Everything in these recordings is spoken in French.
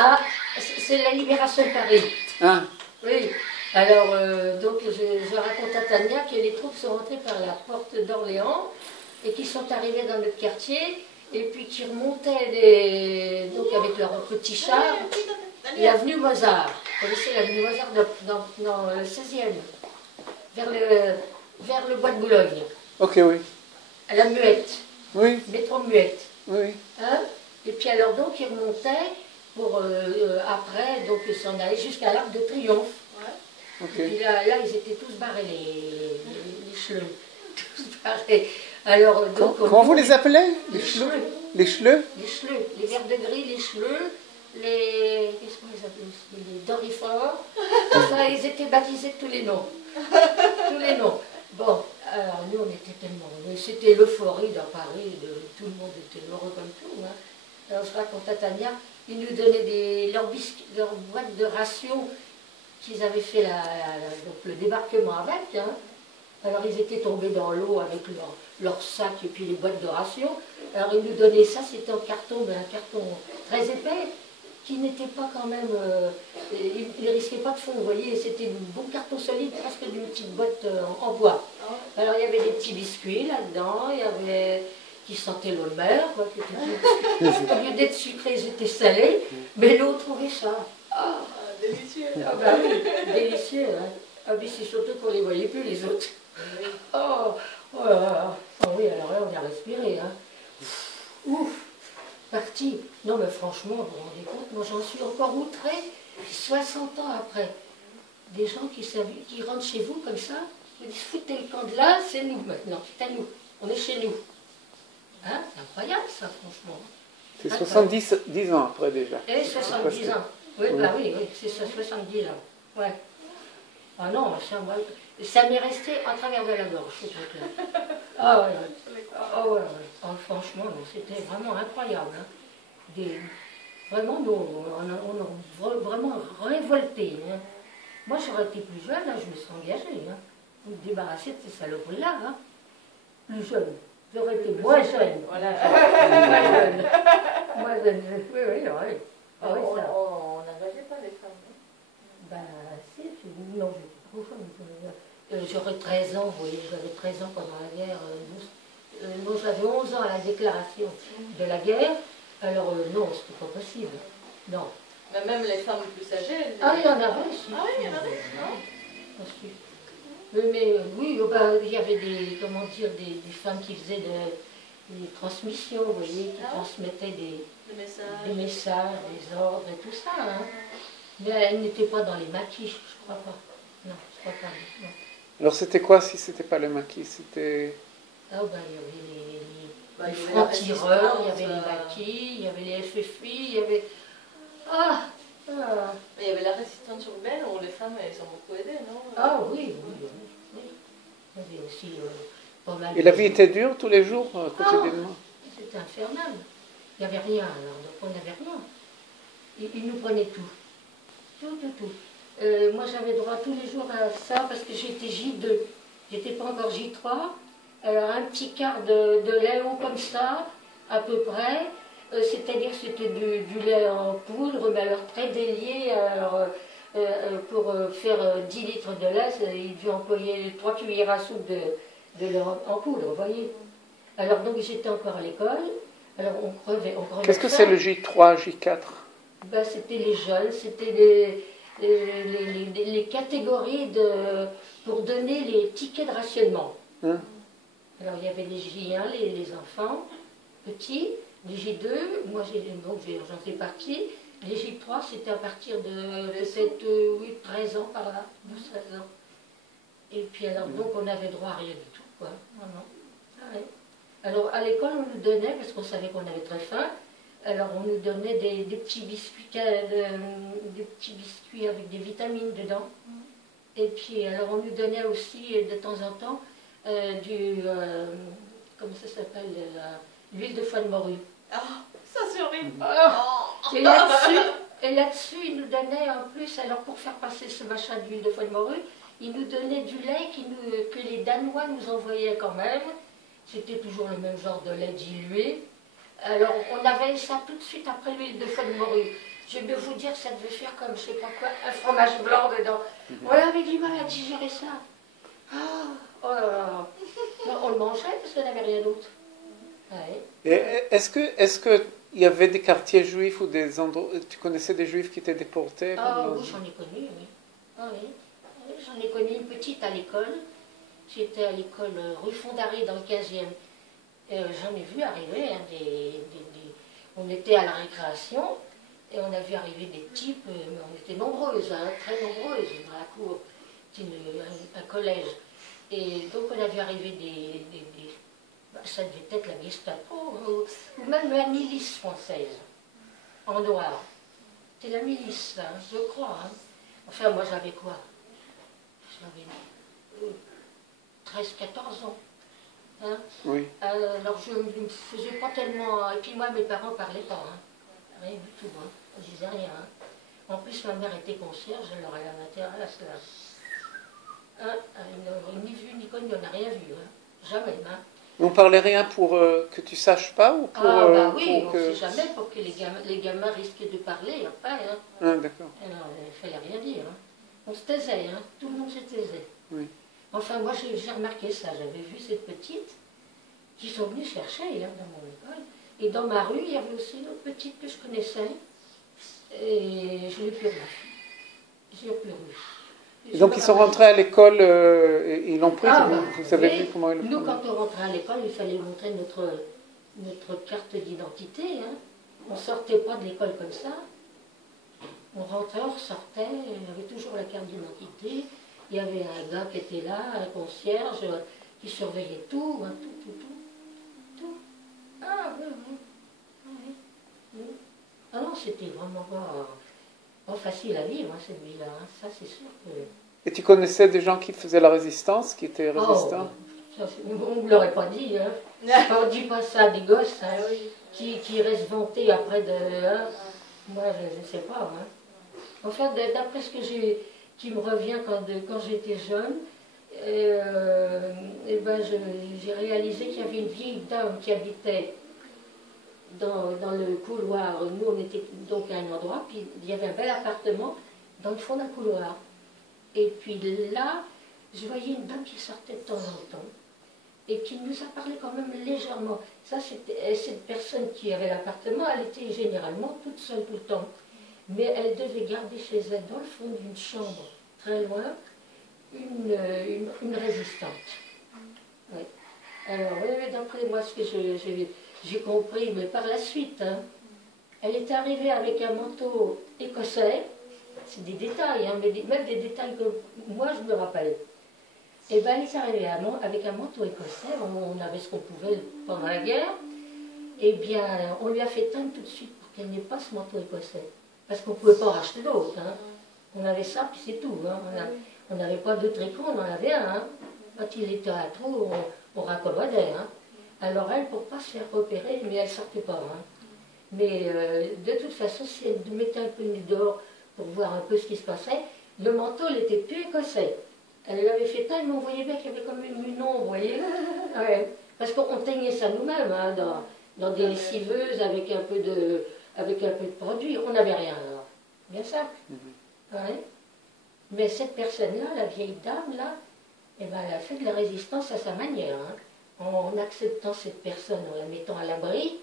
Ah, c'est la libération de Paris. Ah, Oui. Alors, donc, je raconte à Tania que les troupes sont rentrées par la porte d'Orléans et qui sont arrivées dans notre quartier et puis qui remontaient donc avec leurs petits chars l'avenue Mozart. Vous connaissez l'avenue Mozart dans le 16e, vers le bois de Boulogne, ok, oui. à la Muette, Oui, métro Muette. oui. Hein? Et puis alors donc ils remontaient pour après donc s'en aller jusqu'à l'Arc de Triomphe. Ok. Et puis là ils étaient tous barrés les chleux, tous barrés. Alors donc Comment vous les appelez? les chleux, Les chleux? les verres de gris, les chleux, qu'est-ce qu'on les appelait aussi, les dorifores. Enfin ils étaient baptisés de tous les noms, tous les noms. Bon, alors nous on était tellement, c'était l'euphorie dans Paris, tout le monde était heureux comme tout. Hein. Alors je raconte à Tania, ils nous donnaient leurs boîtes de rations qu'ils avaient fait donc le débarquement avec. Hein. Alors ils étaient tombés dans l'eau avec leurs sacs et puis les boîtes de rations. Alors ils nous donnaient ça, c'était en carton, mais un carton très épais, qui n'était pas quand même, il ne risquait pas de fond, vous voyez, c'était un bon carton solide, presque d'une petite boîte en bois. Alors il y avait des petits biscuits là-dedans, il y avait qui sentaient l'eau de mer, quoi, au lieu d'être sucrés, ils étaient salés, mais l'eau trouvait ça. Ah, Délicieux. ah bah oui, délicieux. Hein. Ah mais c'est surtout qu'on ne les voyait plus les autres. Oh, oh là là. Oh oui, alors là on a respiré. Hein. Ouf, parti. Non mais franchement, vous vous rendez compte, moi j'en suis encore outrée, 60 ans après. Des gens qui rentrent chez vous comme ça, ils disent foutez le camp de là, c'est nous maintenant, c'est à nous, on est chez nous. Hein, c'est incroyable ça, franchement. C'est 70 ans après déjà. Et 70 ans. Oui, bah oui, c'est ça, 70 ans. Ouais. Ah non, ça m'est resté en travers de la gorge, ce truc-là. Ah ouais, ah ouais, ouais. Ah, franchement, c'était vraiment incroyable. Hein. Vraiment, nous, on a vraiment révolté. Hein. Moi, j'aurais été plus jeune, là, je me serais engagée. Hein. Vous me débarrasser de ces saloperies-là. Hein. Plus jeune. J'aurais été moins jeune. Voilà. Moins jeune. Moins jeune. Oui, oui, oui. Ah, oui, ça. On n'engageait pas les femmes. Ben, si, non, j'étais trop jeune. J'aurais 13 ans, vous voyez, j'avais 13 ans pendant la guerre. Moi, j'avais 11 ans à la déclaration de la guerre. Alors, non, c'était pas possible. Non. Mais même les femmes plus âgées. Ah, il y en avait aussi. Ah oui, il y en avait. Mais oui, il y avait des femmes qui faisaient des transmissions, vous voyez, qui transmettaient des messages, des ordres et tout ça. Hein. Mais elles n'étaient pas dans les maquis, je crois pas. Non, je crois pas. Non. Alors c'était quoi si c'était pas le maquis? C'était... Ah ben, il y avait les francs-tireurs, il y avait les maquis, il y avait les FFI, il y avait... Ah, ah. Mais il y avait la résistance urbaine où les femmes, elles ont beaucoup aidé, non? Ah oui, oui. Il y avait aussi pas mal. Et la vie était dure tous les jours, quotidiennement? C'était infernal. Il n'y avait rien, alors, donc on n'avait rien. Ils nous prenaient tout. Tout. Moi, j'avais droit tous les jours à ça parce que j'étais J2. J'étais pas encore J3. Alors, un petit quart de lait haut comme ça, à peu près. C'est-à-dire que c'était du lait en poudre, mais alors très délié. Alors, pour faire 10 litres de lait, il devait employer 3 cuillères à soupe de lait en poudre, vous voyez. Alors, donc, j'étais encore à l'école. Alors, on crevait. Qu'est-ce que c'est le J3, J4? Ben, c'était les jeunes, c'était les catégories pour donner les tickets de rationnement. Hein? Alors il y avait les J1, les enfants petits, les J2, moi j'en fais partie. Les J3, c'était à partir de peut-être 13 ans par là, 12-13 ans. Et puis alors donc on avait droit à rien du tout, quoi. Non. Ah, ouais. Alors à l'école on nous donnait, parce qu'on savait qu'on avait très faim, alors on nous donnait des petits biscuits, des petits biscuits avec des vitamines dedans. Et puis alors on nous donnait aussi de temps en temps comment ça s'appelle, l'huile de foie de morue. Ah, ça c'est horrible. Oh. Et là-dessus, ils nous donnaient en plus, alors pour faire passer ce machin d'huile de foie de morue, ils nous donnaient du lait que les Danois nous envoyaient quand même. C'était toujours le même genre de lait dilué. Alors, on avait ça tout de suite après l'huile de foie de morue. Je vais vous dire que ça devait faire comme, je sais pas quoi, un fromage blanc dedans. On avait du mal à digérer ça. Ah, oh là là. Non, on le mangeait parce qu'on n'avait rien d'autre. Ouais. Et est-ce que il y avait des quartiers juifs ou des endroits, tu connaissais des juifs qui étaient déportés? Ah oui, j'en ai connu, oui. Ah, oui. Oui, j'en ai connu une petite à l'école. J'étais à l'école rue Fondaré dans le 15e. J'en ai vu arriver, hein, on était à la récréation et on a vu arriver des types, mais on était nombreuses, hein, très nombreuses dans la cour, c'était un collège. Et donc on a vu arriver ça devait être la Gestapo, ou même la milice française, en noir. C'était la milice, hein, je crois. Hein. Enfin, moi j'avais quoi? J'avais 13-14 ans. Hein? Oui. Alors je ne me faisais pas tellement. Et puis moi, mes parents ne parlaient pas. Hein. Rien du tout. Hein. Ils ne disaient rien. Hein. En plus, ma mère était concierge, elle aurait un intérêt à cela. Hein? Elle n'aurait ni vu ni connu, on n'a rien vu. Hein. Jamais. Hein. On parlait rien pour que tu saches pas ou pour, ah, bah oui, on ne que... sait jamais pour que les gamins risquaient de parler après. Hein. Ah, d'accord. Alors, il ne fallait rien dire. Hein. On se taisait, hein. Tout le monde se taisait. Oui. Enfin, moi, j'ai remarqué ça. J'avais vu cette petite qui sont venus chercher hein, dans mon école. Et dans ma rue, il y avait aussi une autre petite que je connaissais. Et je ne l'ai plus revue. Je ne l'ai plus revue. Et donc, ils sont rentrés à l'école et ils l'ont pris. Ah, vous avez oui. vu comment ils l'ont Nous, quand on rentrait à l'école, il fallait montrer notre carte d'identité. Hein. On ne sortait pas de l'école comme ça. On rentrait, on ressortait, il y avait toujours la carte d'identité. Il y avait un gars qui était là, un concierge, qui surveillait tout, hein, tout. Ah, oui, oui. Oui. Ah non, c'était vraiment pas facile à vivre, hein, cette vie-là. Hein. Ça, c'est sûr que... Et tu connaissais des gens qui faisaient la résistance, qui étaient résistants? Oh, on ne me l'aurait pas dit. Hein. On ne dit pas ça à des gosses hein, qui restent vantés après de... Hein. Moi, je ne sais pas. Hein. Enfin, d'après ce que qui me revient quand j'étais jeune, ben j'ai réalisé qu'il y avait une vieille dame qui habitait dans le couloir. Nous, on était donc à un endroit, puis il y avait un bel appartement dans le fond d'un couloir. Et puis là, je voyais une dame qui sortait de temps en temps et qui nous a parlé quand même légèrement. Ça, c'était cette personne qui avait l'appartement, elle était généralement toute seule tout le temps. Mais elle devait garder chez elle, dans le fond d'une chambre, très loin, une résistante. Oui. Alors, oui, d'après moi, ce que j'ai compris, mais par la suite, hein, elle est arrivée avec un manteau écossais, c'est des détails, hein, mais même des détails que moi je me rappelle. Et bien, elle est arrivée avec un manteau écossais, on avait ce qu'on pouvait pendant la guerre, et bien, on lui a fait teindre tout de suite pour qu'elle n'ait pas ce manteau écossais. Parce qu'on ne pouvait pas en racheter d'autres. Hein. On avait ça, puis c'est tout. Hein. On n'avait pas de tricot, on en avait un. Hein. Quand il était à trou, on raccommodait. Hein. Alors elle, pour ne pas se faire repérer, mais elle ne sortait pas. Hein. Mais de toute façon, si elle mettait un peu nu dehors pour voir un peu ce qui se passait, le manteau, il n'était plus écossais. Elle l'avait fait teindre, mais on voyait bien qu'il y avait comme une ombre, vous voyez. Ouais. Parce qu'on teignait ça nous-mêmes, hein, dans des lessiveuses avec un peu de produit. On n'avait rien alors. Bien simple. Ouais. Mais cette personne-là, la vieille dame, là, eh ben, elle a fait de la résistance à sa manière. Hein. En acceptant cette personne, en la mettant à l'abri.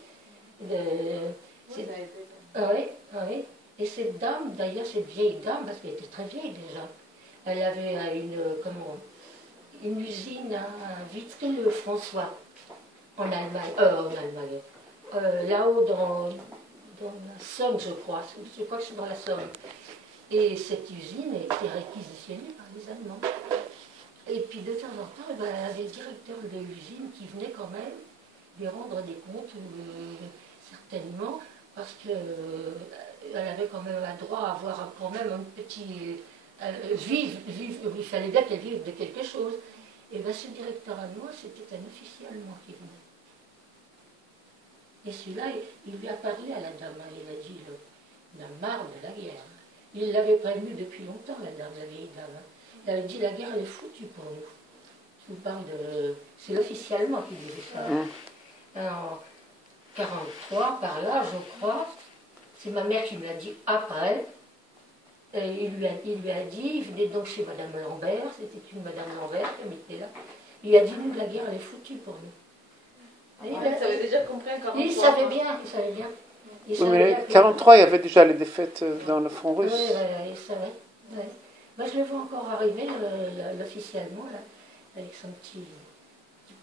Oui. Et cette dame, d'ailleurs, cette vieille dame, parce qu'elle était très vieille déjà, elle avait une usine à Vitry-le-François, en Allemagne. Là-haut dans la Somme, je crois que c'est dans la Somme. Et cette usine a été réquisitionnée par les Allemands. Et puis de temps en temps, ben, elle avait le directeur de l'usine qui venait quand même lui rendre des comptes, certainement, parce qu'elle avait quand même un droit à avoir quand même un petit... vivre, il fallait bien qu'elle vive de quelque chose. Et bien ce directeur allemand, c'était un officier allemand qui venait. Et celui-là, il lui a parlé à la dame, il a dit, il a marre de la guerre. Il l'avait prévenu depuis longtemps, la dame, la vieille dame. Il avait dit, la guerre, elle est foutue pour nous. Je vous parle de... C'est l'officier allemand qui disait ça. En 1943, par là, je crois, C'est ma mère qui me l'a dit après. Et il lui a dit, il venait donc chez Madame Lambert, c'était une Madame Lambert qui habitait là. Il lui a dit, nous, la guerre, elle est foutue pour nous. Et Il savait déjà compris en 43. il savait bien, il savait bien. Il Oui, savait mais bien en que- 43, il y avait déjà les défaites dans le front Oui, russe. il savait. Ouais. Moi, je le vois encore arriver, officiellement, là, avec son petit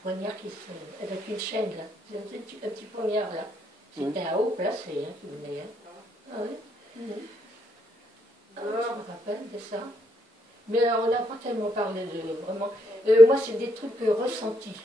poignard avec une chaîne, là. C'est un petit poignard, là. C'était un haut placé, hein, qui venait. Hein. Ah oui. Mhm. Ah, je me rappelle de ça. Mais on n'a pas tellement parlé de vraiment. Moi, c'est des trucs ressentis.